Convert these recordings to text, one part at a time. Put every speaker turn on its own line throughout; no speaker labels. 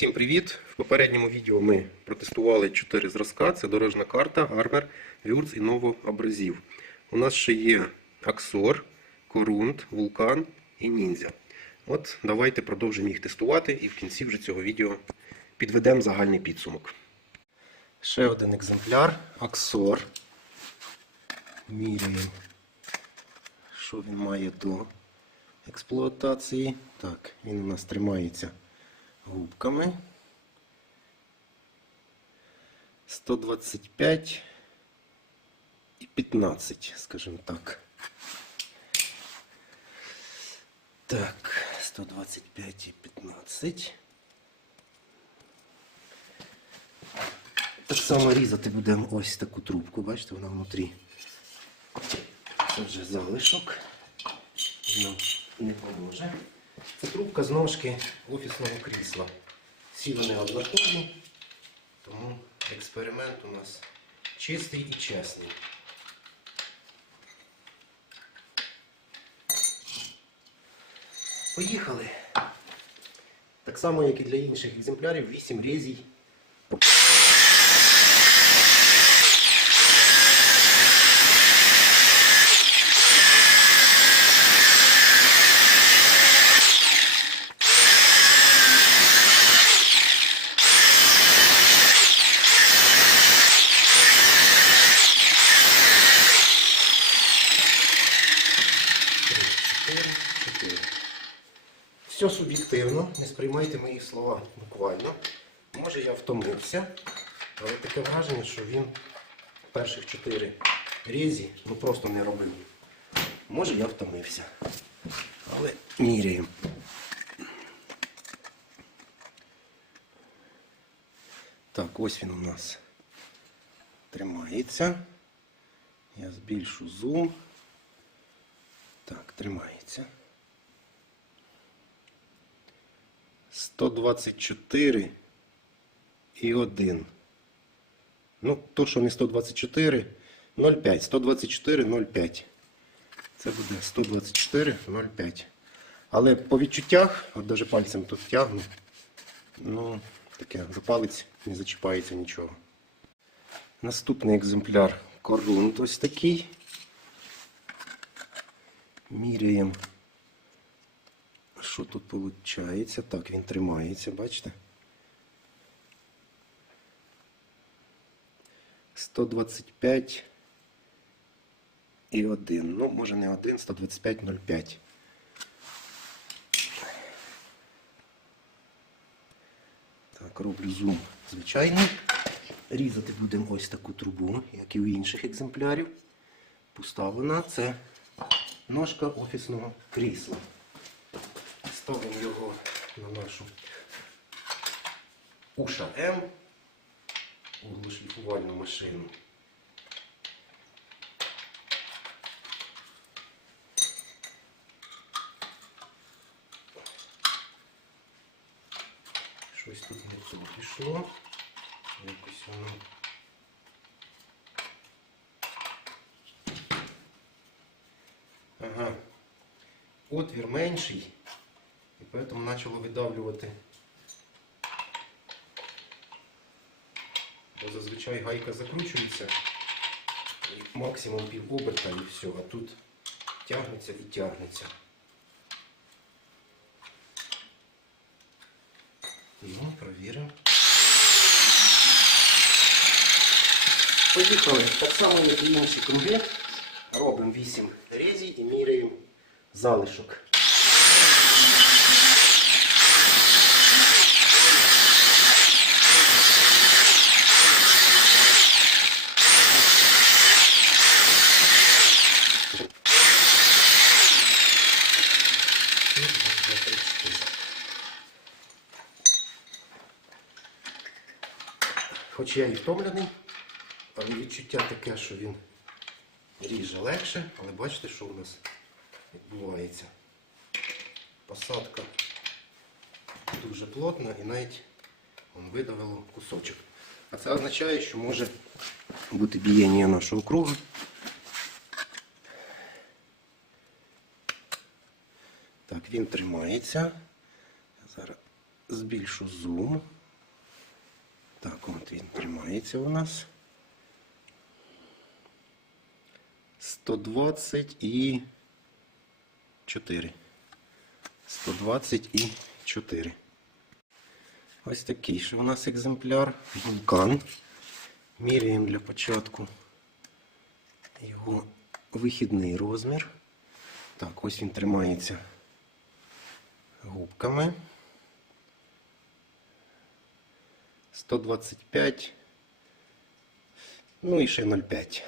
Всім привіт! В попередньому відео ми протестували 4 зразка. Це дорожна карта, армер, вюрц і новоабразів. У нас ще є Аксор, Корунд, Вулкан і Ніндзя. От давайте продовжимо їх тестувати і в кінці вже цього відео підведемо загальний підсумок. Ще один екземпляр Аксор. Міряємо, що він має до експлуатації. Так, він у нас тримається губками. 125 і 15, скажімо так. Так, 125 і 15. Так само різати будемо ось таку трубку, бачите, вона внутрі. Це вже залишок. Нам не поможе. Це трубка з офісного крісла. Всі вони однакові, тому експеримент у нас чистий і чесний. Поїхали. Так само, як і для інших екземплярів, 8 різій. Чотири, чотири. Все суб'єктивно, не сприймайте мої слова буквально. Може я втомився, але таке враження, що він перших чотири різі ну просто не робив. Може я втомився. Але міряємо. Так, ось він у нас тримається. Я збільшу зум. Так, тримається. 124 і 1. Ну, то, що не 124, 0,5. 124, 0,5. Це буде 124, 0,5. Але по відчуттях, от навіть пальцем тут тягну, ну, таке, за палець не зачіпається нічого. Наступний екземпляр корунд ось такий. Міряємо, що тут виходить. Так, він тримається, бачите? 125 і 1. Ну, може не 1, 125, 0,5. Так, роблю зум звичайний. Різати будемо ось таку трубу, як і у інших екземплярів. Поставлена це ножка офісного крісла. Ставимо його на нашу Уша М углошліфувальну машину. Щось тут не то пішло. Якось воно. Ага. Отвір менший, поэтому почало видавлювати. Зазвичай гайка закручується максимум пів оберта і все, а тут тягнеться і тягнеться. Ну, провіримо. Поїхали. Так само, як і інші круги. Робимо 8 резій і міряємо залишок. Хоч я і втомлений, але відчуття таке, що він ріже легше, але бачите, що у нас відбувається. Посадка дуже плотна і навіть он, видавило кусочок. А це означає, що може бути бієння нашого круга. Так, він тримається. Зараз збільшу зум. Так, він тримається у нас. 120 і 4. 120 і 4. Ось такий ще у нас екземпляр. Вулкан. Міряємо для початку його вихідний розмір. Так, ось він тримається губками. 125. Ну і ще 0,5.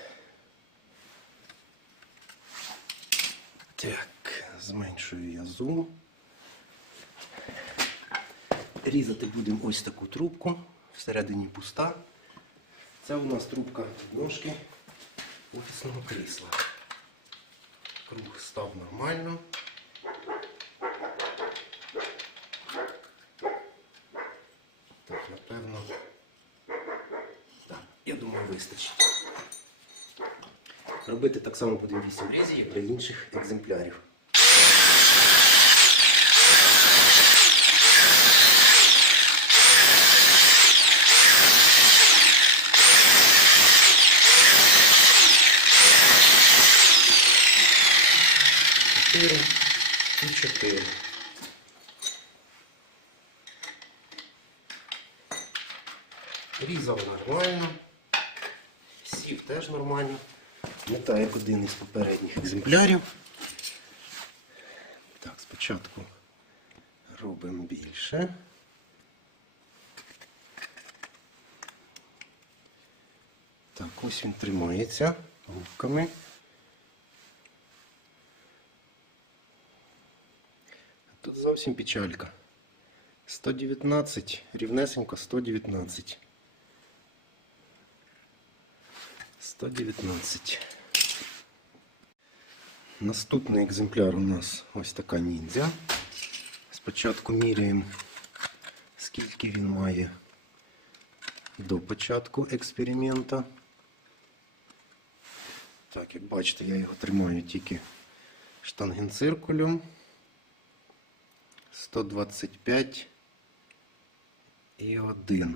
Так, зменшую я зум. Різати будемо ось таку трубку. Всередині пуста. Це у нас трубка ножки офісного крісла. Круг став нормально. Так, напевно. Так, я думаю, вистачить. Робити так само будемо 8 різів, для інших екземплярів. Чотири і чотири. Різав нормально. Сів теж нормально. Не так, як один із попередніх екземплярів. Так, спочатку робимо більше. Так, ось він тримається губками. Тут зовсім печалька. 119, рівнесенько 119. 119. Наступний екземпляр у нас ось така ніндзя. Спочатку міряємо, скільки він має до початку експеримента. Так, як бачите, я його тримаю тільки штангенциркулем. 125 і 1.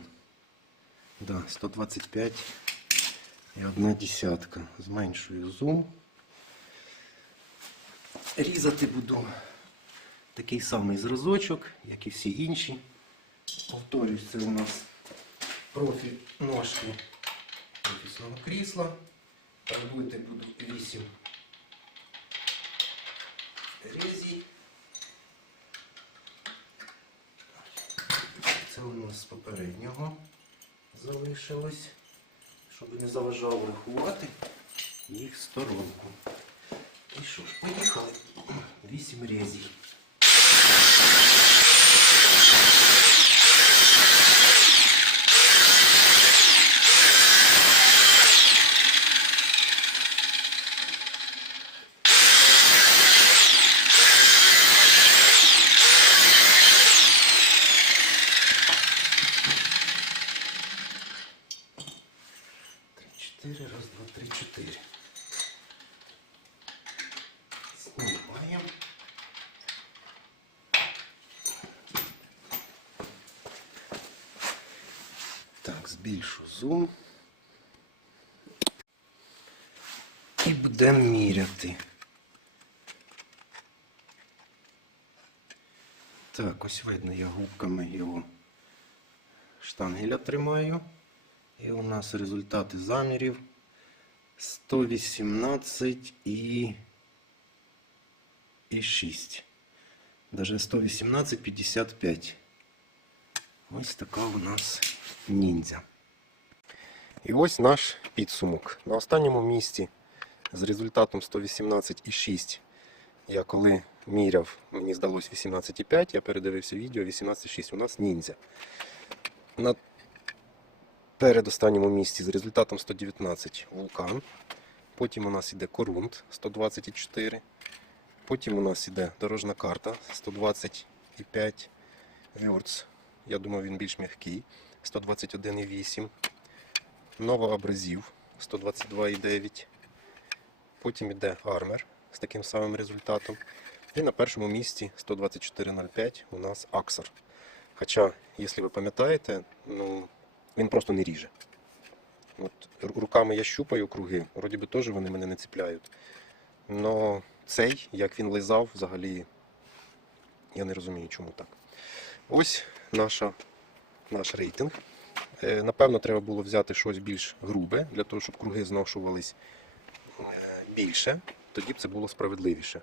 Да, 125 І одна десятка. Зменшую зум. Різати буду такий самий зразочок, як і всі інші. Повторюсь, це у нас профіль ножки офісного крісла. Робити буду 8 резій. Це у нас з попереднього залишилось, щоб не заважало рахувати їх сторонку. І що ж, поїхали. Вісім резів. Три, чотири, раз, два, три, чотири. Знімаємо. Так, збільшу зум. І будемо міряти. Так, ось видно, я губками його штангеля тримаю. І у нас результати замірів 118 і, і 6. Даже 118, 55. Ось така у нас ніндзя. І ось наш підсумок. На останньому місці з результатом 118,6 я коли міряв, мені здалось 18,5, я передивився відео 18,6 у нас ніндзя. На передостанньому місці з результатом 119 вулкан. Потім у нас іде корунт 124. Потім у нас іде дорожна карта 125 Вюрц. Я думаю, він більш м'який. 121,8. Нова абразів 122,9. Потім іде армер з таким самим результатом. І на першому місці 124,05 у нас Аксар Хоча, якщо ви пам'ятаєте, ну, він просто не ріже. От, руками я щупаю круги, вроді би теж вони мене не ціпляють. Но цей, як він лизав, взагалі, я не розумію, чому так. Ось наша, наш рейтинг. Е, Напевно, треба було взяти щось більш грубе, для того, щоб круги зношувались е, більше, тоді б це було справедливіше.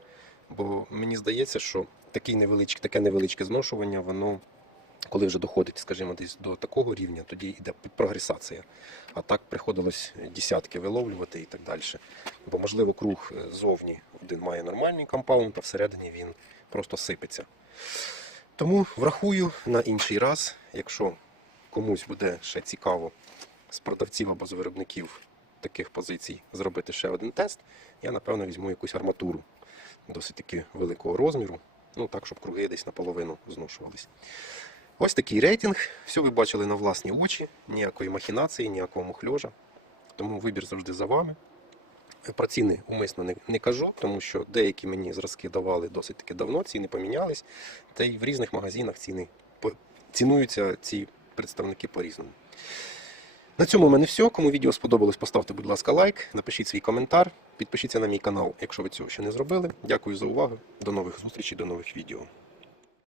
Бо мені здається, що такий невеличке, таке невеличке зношування, воно, коли вже доходить, скажімо, десь до такого рівня, тоді йде прогресація. А так приходилось десятки виловлювати і так далі. Бо, можливо, круг е, зовні один має нормальний компаунд, а всередині він просто сипеться. Тому врахую на інший раз, якщо комусь буде ще цікаво з продавців або з виробників таких позицій зробити ще один тест, я напевно візьму якусь арматуру досить таки великого розміру, ну так, щоб круги десь наполовину зношувались. Ось такий рейтинг. Все ви бачили на власні очі, ніякої махінації, ніякого мухльожа. Тому вибір завжди за вами. Про ціни умисно не, не кажу, тому що деякі мені зразки давали досить таки давно, ціни помінялись, та й в різних магазинах ціни цінуються ці представники по-різному. На цьому в мене все. Кому відео сподобалось, поставте, будь ласка, лайк, напишіть свій коментар, підпишіться на мій канал, якщо ви цього ще не зробили. Дякую за увагу. До нових зустрічей, до нових відео.